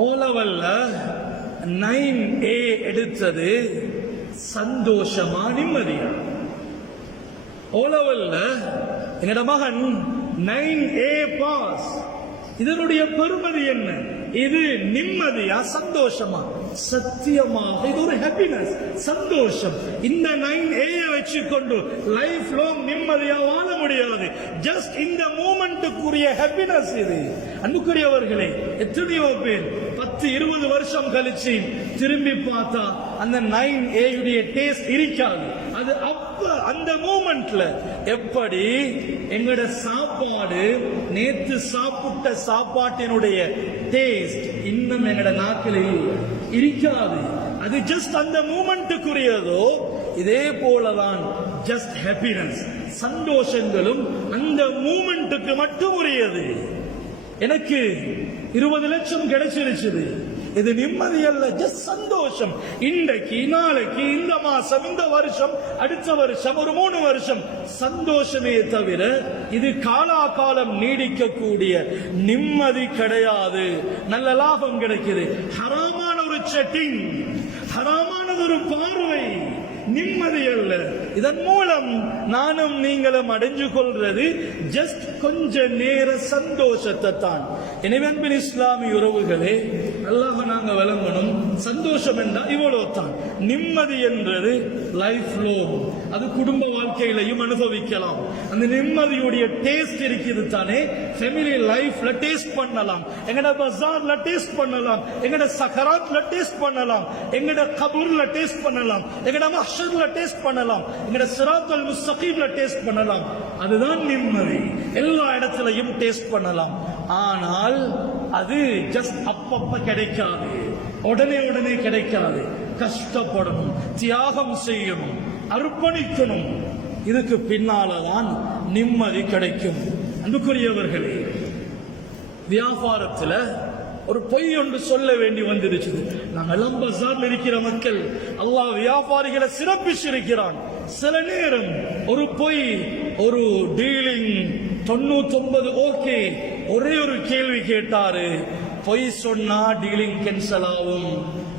ஓலவல்ல 9A எடுத்தது சந்தோஷமா நிம்மதியா? ஓலவல்ல என்னோட மகன் 9A பாஸ். இதனுடைய பெருமதி என்ன? இது நிம்மதியா சந்தோஷமா? சத்தியமாக இது ஒரு ஹாப்பினஸ், சந்தோஷம். இந்த 9A வச்சுக்கொண்டு லைஃப் லாங் நிம்மதியா வாழ முடியாது. ஜஸ்ட் இந்த மூமெண்ட்டுக்குரிய ஹாப்பினஸ் இது. அன்புக்குரியவர்களே, எத்தனையோ பேர் 10-20 வருஷம் கழிச்சு திரும்பி பார்த்தா அந்த 9A உடைய டேஸ்ட் இருக்காது. அது அப்ப அந்த மூமெண்ட்ல எப்படி எங்களோட சாப்பாடு, நேத்து சாப்பிட்ட சாப்பாட்டினுடைய டேஸ்ட் இன்னும் எங்களோட நாக்கில் இருக்காது. அது ஜஸ்ட் அந்த மூமெண்ட்டுக்குரியதோ, இதே போலதான் ஜஸ்ட் ஹாப்பினஸ், சந்தோஷங்களும் அந்த மூமெண்ட்டுக்கு மட்டும் உரியது. எனக்கு 20 லட்சம் கிடைச்சிருச்சு, இது நிம்மதி அல்ல, ஜஸ்ட் சந்தோஷம். இன்றைக்கு, நாளைக்கு, இந்த மாசம், இந்த வருஷம், அடுத்த வருஷம், ஒரு 3 வருஷம் சந்தோஷமே தவிர இது காலாகாலம் நீடிக்கக்கூடிய நிம்மதி கிடையாது. நல்ல லாபம் கிடைக்குது, ஹராமான ஒரு செட்டிங், ஹராமானது ஒரு பார்வை, நிம்மதி அல்ல. இதன் மூலம் நானும் நீங்களும் அடைஞ்சு கொள்றது ஜஸ்ட் கொஞ்ச நேர சந்தோஷத்தை தான். எனவே அன்பின் இஸ்லாமிய உறவுகளே, அல்லாஹ் நாங்க விளங்கணும், சந்தோஷம் என்றால் இவ்வளவு தான். நிம்மதி என்றது லைஃப் லாங், அது குடும்ப வாழ்க்கையிலையும் அனுபவிக்கலாம். அந்த நிம்மதியுடைய டேஸ்ட் இருக்குது தானே, ஃபேமிலி லைஃப்ல டேஸ்ட் பண்ணலாம், எங்கட பஜார்ல டேஸ்ட் பண்ணலாம், எங்கட சக்கராத்ல டேஸ்ட் பண்ணலாம், எங்கட கபூர்ல டேஸ்ட் பண்ணலாம், எங்கட மஹ்ஷர்ல டேஸ்ட் பண்ணலாம், எங்கட சிராத்துல் முஸ்தகீம்ல டேஸ்ட் பண்ணலாம். அதுதான் நிம்மதி. எல்லா இடத்திலையும் டேஸ்ட் பண்ணலாம். ஆனால் அது ஜஸ்ட் அப்பப்ப கிடைக்காது, உடனே உடனே கிடைக்காது. கஷ்டப்படணும், தியாகம் செய்யணும், அர்ப்பணிக்கணும். இதுக்கு பின்னால்தான் நிம்மதி கிடைக்கும். அன்புக்குரியவர்களே, வியாபாரத்தில் ஒரு பொய் ஒன்று சொல்ல வேண்டி வந்துருச்சு. நாங்கள் எல்லாம் பஜார்ல இருக்கிற மக்கள், அல்லாஹ் வியாபாரிகளை சிறப்பிச்சிருக்கிறான். சில நேரம் ஒரு பொய், ஒரு டீலிங் 99 ஓகே, ஒரே ஒரு கேள்வி கேட்டாரு, பொய் சொன்னா டீலிங் கேன்சல் ஆகும்,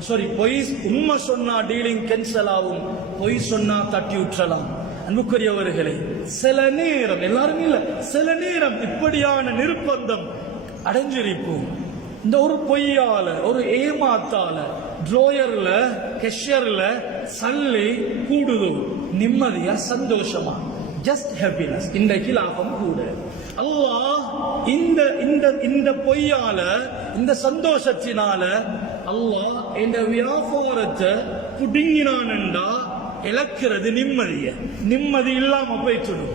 சாரி பொய் உண்மை சொன்னா டீலிங் கேன்சல் ஆகும், பொய் சொன்னா தட்டி விட்டுறலாம். அன்புக்குரியவர்களே, சில நேரம், எல்லாரும் இல்ல, சில நேரம் இப்படியான நிர்பந்தம் அடைஞ்சிருப்போம். இந்த ஒரு பொய்யால, ஒரு ஏமாத்தால ட்ரோயர்ல, கெஷர்ல சல்லி கூடுதோ, நிம்மதியா சந்தோஷமா, ஜஸ்ட் ஹாப்பினஸ், இன்றைக்கு லாபம் கூட. அல்லாஹ் இந்த இந்த இந்த பொய்யால, இந்த சந்தோஷத்தினால அல்லாஹ் இந்த வியாபாரத்தை புடுங்கினான்டா இழக்கிறது நிம்மதிய, நிம்மதி இல்லாம போயிடும்.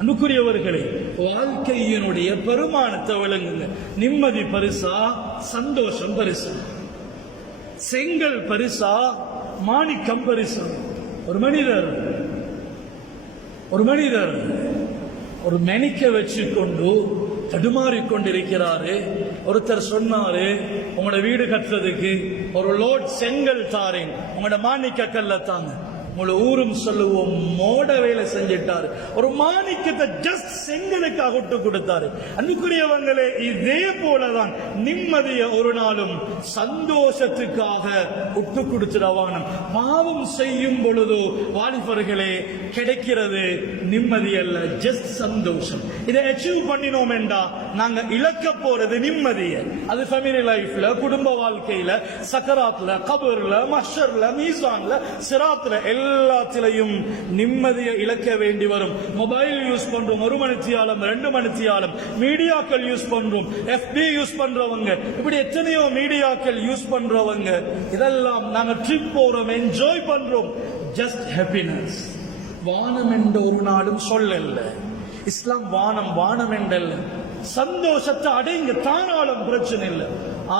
அன்புக்குரியவர்களே, வாழ்க்கையினுடைய பெருமானத்தை விளங்குங்க. நிம்மதி பரிசா, சந்தோஷம் பரிசா, செங்கல் பரிசா, மாணிக்கம் பரிசா. ஒரு மனிதர் ஒரு மெனிக்க வச்சு கொண்டு தடுமாறிக் கொண்டிருக்கிறாரு. ஒருத்தர் சொன்னாரு, உங்களோட வீடு கட்டுறதுக்கு ஒரு லோட் செங்கல் தாரேன், உங்களோட மாணிக்க கல்ல தாங்க. உங்களை ஊரும் சொல்லுவோம், மோட வேலை செஞ்சிட்டாரு. ஒரு மாணிக்கத்தை ஜஸ்ட் செங்கலுக்காக விட்டு கொடுத்தாரு. அன்புக்குரியவங்களே, இதே போலதான் நிம்மதியை ஒரு நாளும் சந்தோஷத்துக்காக விட்டு கொடுத்துடவானம். பாவம் செய்யும் பொழுதோ வாலிபர்களே கிடைக்கிறது நிம்மதி அல்ல, ஜஸ்ட் சந்தோஷம். இதை அச்சீவ் பண்ணினோம் என்றா நாங்க இழக்க போறது நிம்மதியை. அது ஃபேமிலி லைஃப்ல, குடும்ப வாழ்க்கையில, சக்கராத்ல, கபர்ல, மஹ்ஷர்ல, மீசான்ல, சிராத்ல, எல்லாத்திலையும் நிம்மதியை இழக்க வேண்டி வரும். மொபைல் யூஸ் பண்றோம், 1 மணித்தியாலம் 2 மணித்தியாலம், மீடியாக்கள் யூஸ் பண்றோம், FB யூஸ் பண்றவங்க, இப்படி எத்தனையோ மீடியாக்கள் யூஸ் பண்றவங்க, இதெல்லாம் நாங்க ட்ரிப் போறோம், என்ஜாய் பண்றோம், ஜஸ்ட் ஹாப்பினஸ். வானம் என்ற ஒரு நாளும் சொல்லல இஸ்லாம், வானம் வானம் என்றல்ல. சந்தோஷத்தை அடைங்க, தானாலும் பிரச்சனை இல்லை.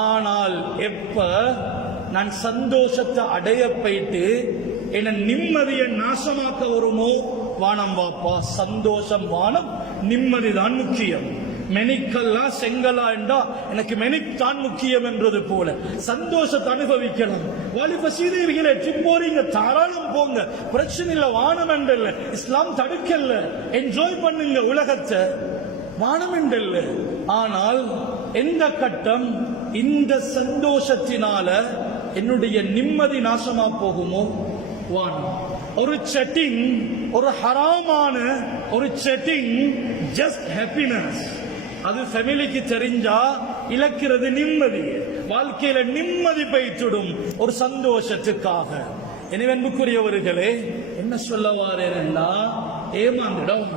ஆனால் எப்ப நான் சந்தோஷத்தை அடைய போயிட்டு என்ன நிம்மதியை நாசமாக்க வருமோ, வானம் வாப்பா, சந்தோஷம் வானம், நிம்மதி தான் முக்கியம். மெனிக்கல்லா செங்கலா என்றா எனக்கு மெனிக் தான் முக்கியம் என்றது போல சந்தோஷத்தை அனுபவிக்கலாம். வாலிப சீதையர்களே, போறீங்க, தாராளம் போங்க, பிரச்சனை இல்லை, வானம் என்றல்ல, இஸ்லாம் தடுக்கல்ல, என்ஜாய் பண்ணுங்க உலகத்தை, வானம் என்றல்ல. ஆனால் எந்த கட்டம் இந்த சந்தோஷத்தினால என்னுடைய நிம்மதி நாசமா போகுமோ? ஒன், ஒரு செட்டிங், ஒரு ஹராமான ஒரு செட்டிங், ஜஸ்ட் ஹாப்பினஸ், அது ஃபேமிலிக்கு தெரிஞ்சா இழக்கிறது நிம்மதி, வாழ்க்கையில நிம்மதி பெய்துடும் ஒரு சந்தோஷத்துக்காக. எனவே அன்புக்குரியவர்களே, என்ன சொல்ல வாரேன்னா, ஏமாந்துடும்.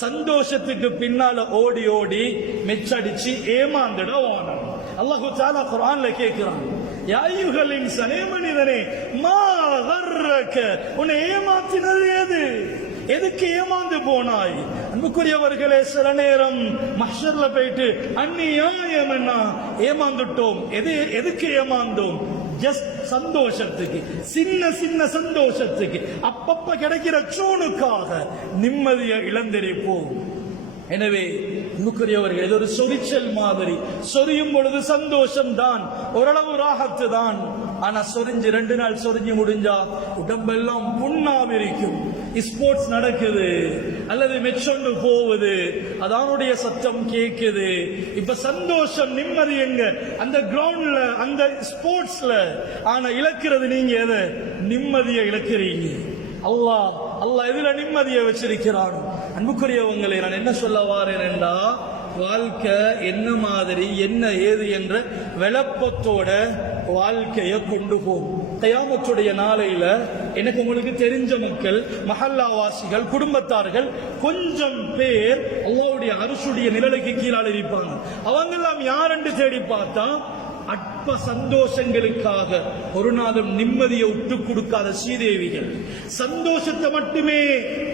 சந்தோஷத்துக்கு பின்னால ஓடி ஓடி மெச்சடிச்சு ஏமாந்துட ஓனம். அல்லாஹு தஆலா குர்ஆன்ல கேக்குறான், யா அய்யுஹல் இன்சானே, மனிதனே, மா கர்ரக, உன்னை ஏமாத்தினது எது? எதுக்கு ஏமாந்து போனாய்? அன்புக்குரியவர்களே, சில நேரம் மஹ்ஷர்ல போயிட்டு அந்நியாயம் என்ன ஏமாந்துட்டோம். எதுக்கு ஏமாந்தோம்? ஜஸ்ட் சந்தோஷத்துக்கு, சின்ன சின்ன சந்தோஷத்துக்கு, அப்பப்ப கிடைக்கிற சூனுக்காக நிம்மதியை இழந்திருப்போம். எனவே அன்புக்குரியவர்கள், இது ஒரு சொரிச்சல் மாதிரி. சொரியும் பொழுது சந்தோஷம் தான், ஓரளவு ராகத்து தான். ஆனா சொரிஞ்சு 2 நாள் சொரிஞ்சு முடிஞ்சா உடம்பெல்லாம் புண்ணாவிருக்கும். ஸ்போர்ட்ஸ் நடக்குது அல்லது மெச்சொண்டு போகுது, அதனுடைய சத்தம் கேக்குது. இப்ப சந்தோஷம் நிம்மதி எங்க? அந்த கிரவுண்ட்ல, அந்த ஸ்போர்ட்ஸ்ல. ஆனா இழக்கிறது நீங்க எதை? நிம்மதியை இழக்கிறீங்க. அல்லாஹ் எதுல நிம்மதியை வச்சிருக்கிறான்? அன்புக்குரியவங்களை, நான் என்ன சொல்ல வாரேன் என்றா, வாழ்க்கை என்ன மாதிரி, என்ன ஏது என்ற விளப்பத்தோட வாழ்க்கையை கொண்டு போகும். கியாமத்துடைய நாளையில எனக்கு உங்களுக்கு தெரிஞ்ச மக்கள், மஹல்லாவாசிகள், குடும்பத்தார்கள் கொஞ்சம் பேர் அல்லாஹ்வுடைய அர்ஷுடைய நிழலுக்கு கீழால் இருப்பாங்க. அவங்க எல்லாம் யாரென்று தேடி பார்த்தா, அற்ப சந்தோஷங்களுக்காக ஒரு நாளும் நிம்மதியை விட்டு கொடுக்காத சீதேவிகள், சந்தோஷத்தை மட்டுமே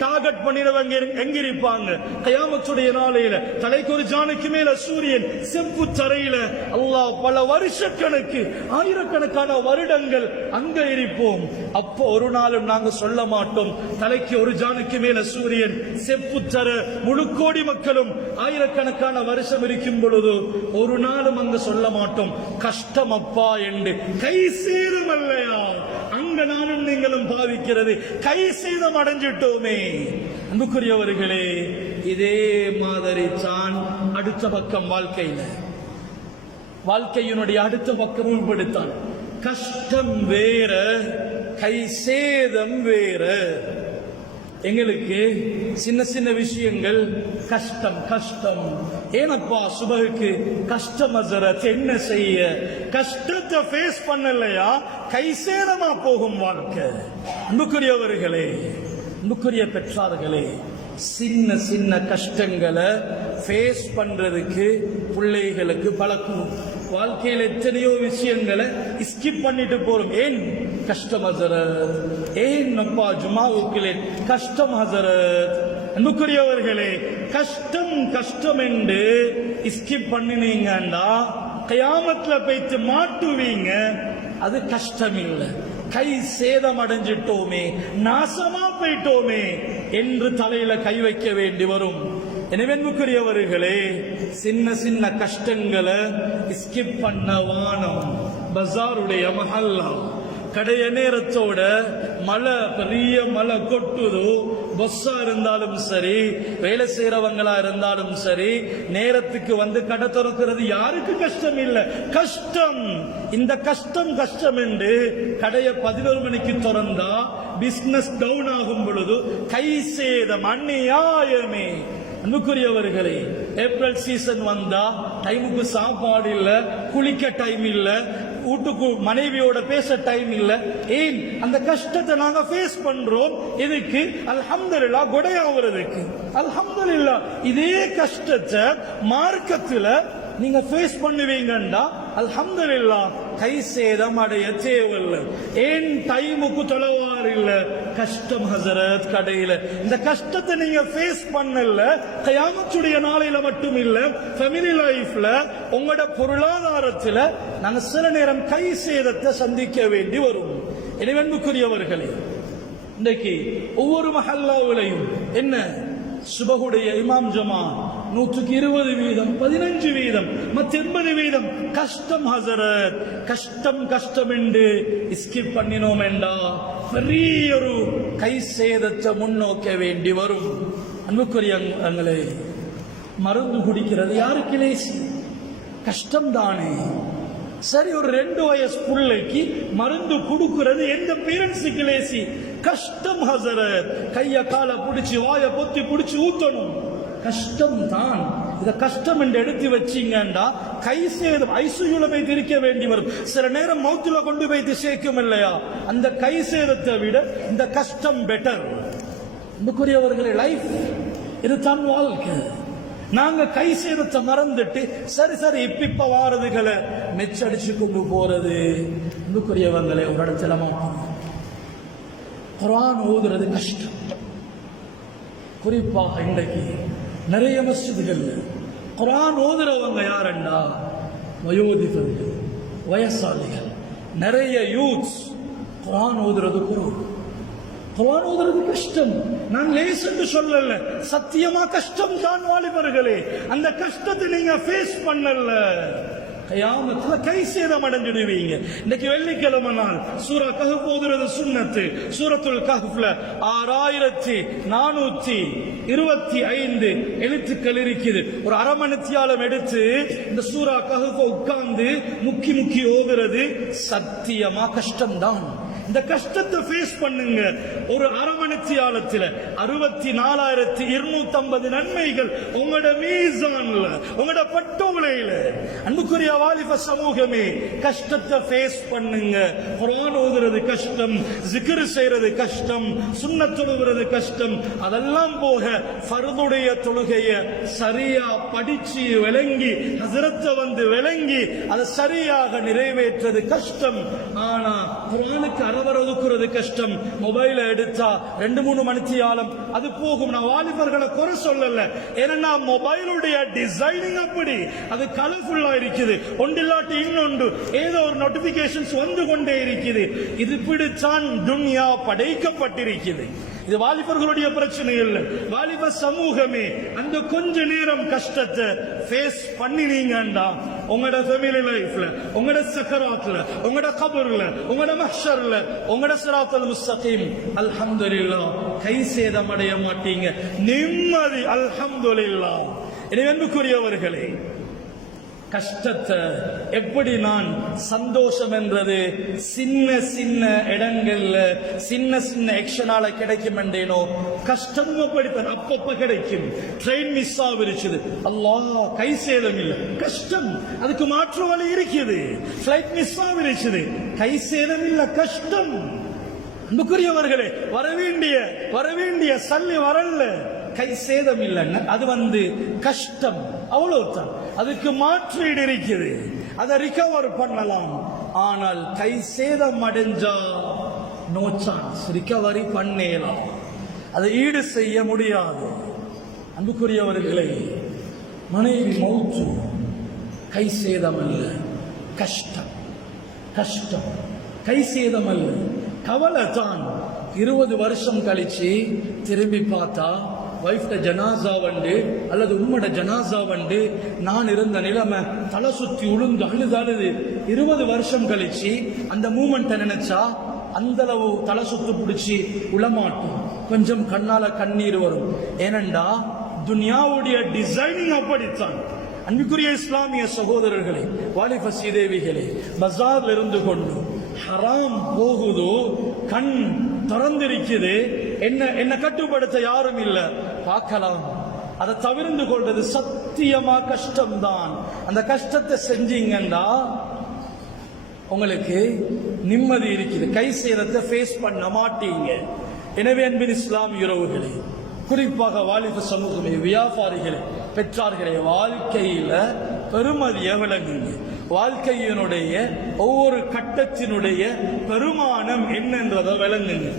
டார்கெட் பண்ணினவங்க எங்கிருப்பாங்க? கியாமத்துடைய நாளையில தலைக்கு ஒரு ஜானுக்கு மேல சூரியன் செம்பு தரையில அல்லாஹ் பல வருஷக்கணக்கு, ஆயிரக்கணக்கான வருடங்கள் அங்க இருப்போம். அப்போ ஒரு நாளும் நாங்க சொல்ல மாட்டோம், தலைக்கு ஒரு ஜானுக்கு மேல சூரியன் செப்பு தர முழு கோடி மக்களும் ஆயிரக்கணக்கான வருஷம் இருக்கும் பொழுது ஒரு நாளும் அங்க சொல்ல மாட்டோம், கஷ்டம் அப்பா என்று. கை சேதம் அல்லையா அங்க நானும் நீங்களும் பாவிக்கிறது? கை சேதம் அடைஞ்சிட்டோமே. அன்புக்குரியவர்களே, இதே மாதிரி தான் அடுத்த பக்கம் வாழ்க்கையினுடைய அடுத்த பக்கமும் இப்படித்தான். கஷ்டம் வேற, கை சேதம் வேற. எங்களுக்கு சின்ன சின்ன விஷயங்கள் கஷ்டம். ஏனப்பா சுபகுக்கு கஷ்டம் ஹஸரத், என்ன செய்ய? கஷ்டத்தை ஃபேஸ் பண்ணலையா கை சேதமா போகும் வாழ்க்கை. அன்புக்குரியவர்களே, அன்புக்குரிய பெற்றார்களே, சின்ன சின்ன கஷ்டங்களை ஃபேஸ் பண்றதுக்கு பிள்ளைகளுக்கு பழக்கணும். வாழ்க்கையில் எத்தனையோ விஷயங்களை ஸ்கிப் பண்ணிட்டு போறோம். ஏன் கஷ்டம் ஹஸரத்? ஏன் அப்பா ஜுமாவுக்கு கஷ்டம் ஹஸரத்? அன்புக்குரியவர்களே, கஷ்டம் என்று ஸ்கிப் பண்ணினீங்கன்னா கியாமத்துல போய்த்து மாட்டுவீங்க. அது கஷ்டம் இல்லை, கை சேதம் அடைஞ்சிட்டோமே, நாசமா போயிட்டோமே என்று தலையில கை வைக்க வேண்டி வரும். எனவே அன்புக்குரியவர்களே, சின்ன சின்ன கஷ்டங்களை ஸ்கிப் பண்ண வானம். பஜாருடைய மஹல்லா கடைய நேரத்தோட மழை, பெரிய மழை கொட்டுதோ, பொஸ்ஸா இருந்தாலும் சரி, வேலை செய்யறவங்களா இருந்தாலும் சரி, நேரத்துக்கு வந்து கடை திறக்கிறது யாருக்கு கஷ்டம் இல்லை? கஷ்டம். இந்த கஷ்டம் என்று கடையை 11 மணிக்கு திறந்தா பிசினஸ் டவுன் ஆகும் பொழுது கை சேதம், அநியாயமே. அன்புக்குரியவர்களே, ஏப்ரல் சீசன் வந்தா டைமுக்கு சாப்பாடு இல்ல, குளிக்க டைம் இல்ல, வீட்டுக்கு மனைவியோட பேச டைம் இல்ல. ஏன்? அந்த கஷ்டத்தை நாங்க ஃபேஸ் பண்றோம். இதுக்கு அல்ஹம்துலில்லாஹ் கொடையாகிறதுக்கு. அல்ஹம்துலில்லாஹ் இதே கஷ்டத்தை மார்க்கத்துல நீங்க ஃபேஸ் பண்ணுவீங்கண்டா அல்ஹம்துலில்லாஹ் கை சேதம் அடைய தேவையில்லை. ஏன்? டைமுக்கு தொலைவார் இல்ல, கஷ்டம் ஹஸரத் கடையில. இந்த கஷ்டத்தை நீங்க ஃபேஸ் பண்ணல, கியாமத்துடைய நாளையில மட்டும் இல்ல, ஃபேமிலி லைஃப்ல, உங்களோட பொருளாதாரத்துல நாங்க சில நேரம் கை சேதத்தை சந்திக்க வேண்டி வரும். எனவே அன்புக்குரியவர்களே, இன்றைக்கு ஒவ்வொரு மஹல்லாவிலையும் என்ன சுபகுடைய இமாம் ஜமா 120%, 15%, மற்ற 80% கஷ்டம் ஹஸரத். கஷ்டம் என்று ஸ்கிப் பண்ணினோம் என்றா பெரிய ஒரு கை சேதத்தை முன்னோக்க வேண்டி வரும். அன்புக்குரியவங்களே, மருந்து குடிக்கிறது யாருக்கு லேசி? கஷ்டம் தானே. சரி, ஒரு 2 வயசு பிள்ளைக்கு மருந்து கொடுக்கிறது எந்த பேரண்ட்ஸுக்கு லேசி? கஷ்டம் ஹசரத். கைய காலை பிடிச்சி வாய பொத்தி பிடிச்சி ஊத்தணும், கஷ்டம் தான். இத கஷ்டம் என்று எடுத்து வச்சீங்கன்னா கை சேதம், ஐசியூல போய் திரிக்க வேண்டி வரும். சில நேரம் மௌத்துல கொண்டு போய் சேர்க்கும் இல்லையா? அந்த கை சேதத்தை விட இந்த கஷ்டம் பெட்டர். அன்புக்குரியவர்களே, லைஃப் இதுதான் வாழ்க்கை. நாங்க கை சேதத்தை மறந்துட்டு சரி சரி இப்ப வாரதுகளை மெச்சடிச்சு கொண்டு போறது. அன்புக்குரியவங்களே, ஒரு இடத்துல குர்ஆன் ஓதுறது கஷ்டம். குறிப்பாக இன்றைக்கு நிறைய மஸ்ஜிதுகள் குர்ஆன் ஓதுறவங்க யாருண்டா? வயோதிகர்கள், வயசாளிகள், நிறைய யூத்ஸ். குர்ஆன் ஓதுறது குர்ஆன் ஓதுறது கஷ்டம். நான் லேஸ் என்று சொல்லல, சத்தியமா கஷ்டம் தான் வாலிபர்களே. அந்த கஷ்டத்தை நீங்க ஃபேஸ் பண்ணல, கயாமத்துல கை சேதம் அடைஞ்சிடுவீங்க. இன்னைக்கு வெள்ளிக்கிழமை நாள் சூரா கஹ்ஃப் ஓதுறது சுன்னத்து. சூரத்துல் கஹ்ஃப்ல 6425 எழுத்துக்கள் இருக்குது. ஒரு அரை மணித்தியாலம் எடுத்து இந்த சூரா கஹ்ஃப் உட்கார்ந்து முக்கி ஓதுறது சத்தியமா கஷ்டம்தான். இந்த கஷ்டத்தை ஃபேஸ் பண்ணுங்க. ஒரு அரை மணித்தியாலத்தில் 64,250 நன்மைகள் உங்களோட மீசான்ல, உங்களோட பட்டோலையில. அன்புக்குரிய வாலிப சமூகமே, கஷ்டத்தை ஃபேஸ் பண்ணுங்க. குர்ஆன் ஓதுறது கஷ்டம், ஜிக்ர் செய்யறது கஷ்டம், சுன்னத் தொழுகிறது கஷ்டம். அதெல்லாம் போக ஃபர்துடைய தொழுகையை சரியா படிச்சு விளங்கி, ஹஸரத்தை வந்து விளங்கி அதை சரியாக நிறைவேற்றது கஷ்டம். ஆனா குர்ஆனுக்கு அரவர ஒதுக்குறது கஷ்டம். மொபைல எடுத்தா 2-3 மணித்தியாலம் அது போகும். நான் வாலிபர்களை குறை சொல்லல, ஏன்னா மொபைலுடைய டிசைனிங் அப்படி, அது கலர்ஃபுல்லா இருக்குது. ஒன்றில்லாட்டி இன்னொன்று ஏதோ ஒரு நோட்டிபிகேஷன்ஸ் வந்து கொண்டே இருக்குது. இது பிடிச்சான் துன்யா படைக்கப்பட்டிருக்குது. இது வாலிபர்களுடைய பிரச்சனை இல்லை. வாலிப சமூகமே, அந்த கொஞ்ச நேரம் கஷ்டத்தை ஃபேஸ் பண்ணினீங்கண்டா உங்களோட ஃபேமிலி லைஃப்ல, உங்களோட சக்கராத்ல, உங்களோட கபர்ல, உங்களோட மஹ்ஷர்ல, உங்களோட சிராத்துல் முஸ்தகீம் அல்ஹம்துலில்லாஹ் கை சேதம் அடைய மாட்டீங்க. நிம்மதி அல்ஹம்துலில்லாஹ். எனவே அன்புக்குரியவர்களே, கஷ்டத்தை எப்படி நான் சந்தோஷம் என்றது சின்ன சின்ன இடங்கள்ல சின்ன சின்ன ஆக்ஷனால கிடைக்கும் என்றேனோ, கஷ்டம் படிப்பேன் அப்பப்ப கிடைக்கும். ட்ரெயின் மிஸ் ஆகிருச்சுது, அல்லாஹ் கை சேதம் இல்லை, கஷ்டம். அதுக்கு மாற்று வழி இருக்குது. பிளைட் மிஸ் ஆகிருச்சுது, கை சேதம் இல்லை, கஷ்டம். அன்புக்குரியவர்களே, வரவேண்டிய சல்லி வரல, கை சேதம் இல்லைன்னு அது கஷ்டம், அவ்வளவுதான். அதுக்கு மாற்றீடு இருக்குது, அதை ரிகவர் பண்ணலாம். ஆனால் கை சேதம் அடைஞ்சா நோ சான்ஸ், ரிகவரி பண்ணலாம், அதை ஈடு செய்ய முடியாது. அன்புக்குரியவர்களே, மனைவி மௌத்து கை சேதம் அல்ல, கஷ்டம். கை சேதம் அல்ல, கவலை தான். 20 வருஷம் கழிச்சு திரும்பி பார்த்தா வைஃப்ட ஜனாசா வண்டு அல்லது உம்மட ஜனாசா வண்டு நான் இருந்த நிலைமை தலை சுத்தி உளுந்து அழுது 20 வருஷம் கழிச்சு அந்த மூமெண்ட்டை நினைச்சா அந்த அளவு தலை சுத்து பிடிச்சி உளமாட்டும், கொஞ்சம் கண்ணால கண்ணீர் வரும். ஏனண்டா துனியாவுடைய டிசைனிங் அப்படித்தான். அன்புக்குரிய இஸ்லாமிய சகோதரர்களே, வாலிப சீதேவிகளே, பஜார்ல இருந்து கொண்டு ஹராம் போகுதோ, கண் திறந்திருக்குது, என்ன கட்டுப்படுத்த யாரும் இல்ல, பார்க்கலாம். அதை தவிர்த்து கொள்றது சத்தியமா கஷ்டம்தான். அந்த கஷ்டத்தை செஞ்சீங்கன்னா உங்களுக்கு நிம்மதி இருக்குது, கை சேதத்தை ஃபேஸ் பண்ண மாட்டீங்க. எனவே அன்பின் இஸ்லாமிய உறவுகளே, குறிப்பாக வாலிப சமூகமே, வியாபாரிகளே, பெற்றார்களே, வாழ்க்கையில பெருமதியை விளங்குங்க. வாழ்க்கையினுடைய ஒவ்வொரு கட்டத்தினுடைய பெருமானம் என்னன்றதை விளங்குங்க.